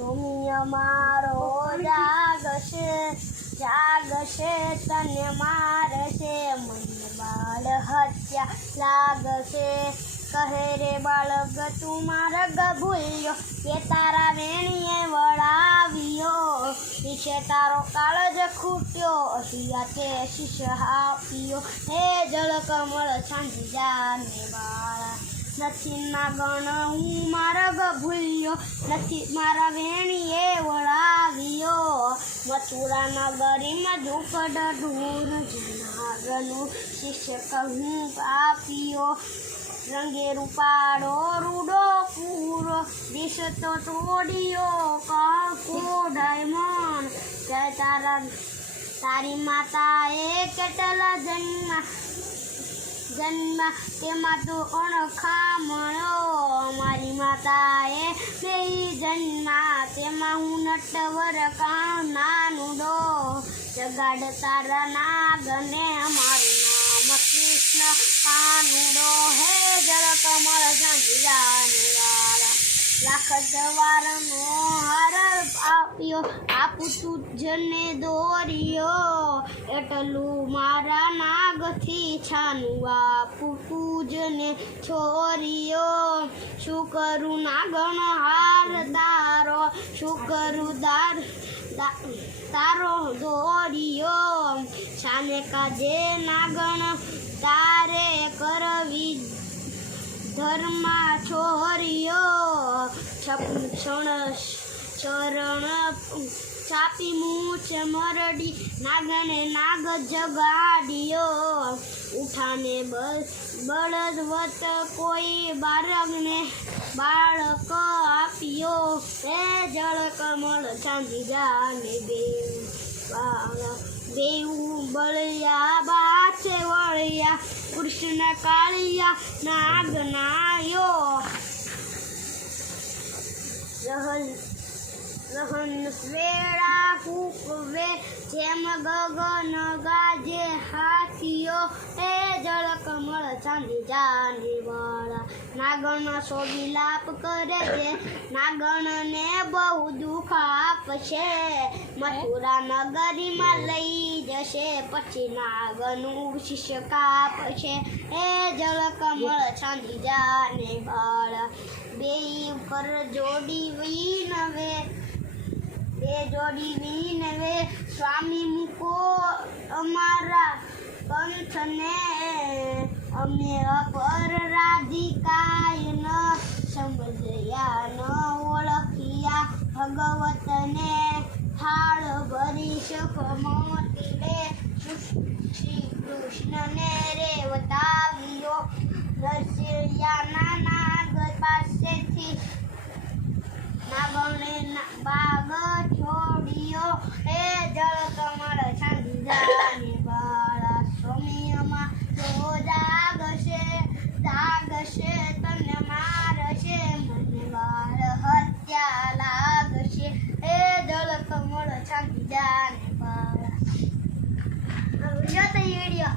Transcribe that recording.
સોમિય મારો જાગશે તને મારશે મને બાળ હત્યા લાગશે કહે રે બાળક તું માર્ગ ભૂલ્યો કે તારા વેણીએ વળાવ્યો વિશે તારો કાળજ ખૂટ્યો અહિયાતે શીશ આપ્યો હે જળ કમળ છાંડી જાને બાળા નથી નાગણ હું માર્ગ ભૂલ્યો નથી મારા વેણીએ વળાવ્યો મથુરા નગરીમાં ઝૂંપડ ઢૂર જનાગનું શિષ્ય કહું આપ્યો રંગે રૂપાળો રૂડો પૂરો દિશ તો તોડ્યો કાકો ડાયમંડ જય તારી માતાએ કેટલા જન્મ તેમાં તો અણખામણો મારી માતાએ બે જન્મા તેમાં હું નટવર કાનાનુડો જગાડ તારા નાગને મારું નામ કૃષ્ણ કાનુડો હે જળ કમળ સાંજી જાને વાળા લાખ સવારનો હાર આપ્યો આપું તુજને દોર્યો એટલું મારા નાગથી છાનું આપું તુજને છોર્યો શું કરું નાગણ હાર તારો શું કરું તારો દોર્યો છાને કાજે નાગણ તારે કરવી ધર્મા છોર્યો ચરણ ચાપી મૂછ મરડી નાગને નાગ જગાડ્યો ઉઠાને બળદવત કોઈ બાળક આપ્યો હે જળ કમળ ચાંદી જાને બેઉ બળિયા બાછે વળિયા કૃષ્ણ કાળિયા નાગ નાયો રહન વેળા ફૂકવે જેમ ગગન ગાજે હાથીઓ હે જળ કમળ ચાંદી જાને વાળા નાગણ સો વિલાપ કરે છે નાગણને બહુ દુઃખ આપશે મથુરા નગરીમાં લઈ જશે પછી નાગનું શિષ્ય કાપશે હે જળ કમળ ચાંદી જાને વાળા બે ઉપર જોડી વિનવે સ્વામી મૂકો અમારા પંથને અમે અપરાધિકાય ન સમજ્યા ન ઓળખ્યા ભગવતને થાળ ભરી શક મોતી શ્રી કૃષ્ણને રે વતાવ્યો નરસિંહના નાગ પાસેથી નાગણે બાગ છોડ્યો હે જળ કમળ ચાંદી જાને વાળા સોમિયમાં તો જાગશે તને મારશે મને બાળ હત્યા લાગશે હે જળ કમળ ચાંદી જાને વાળા વિડીયો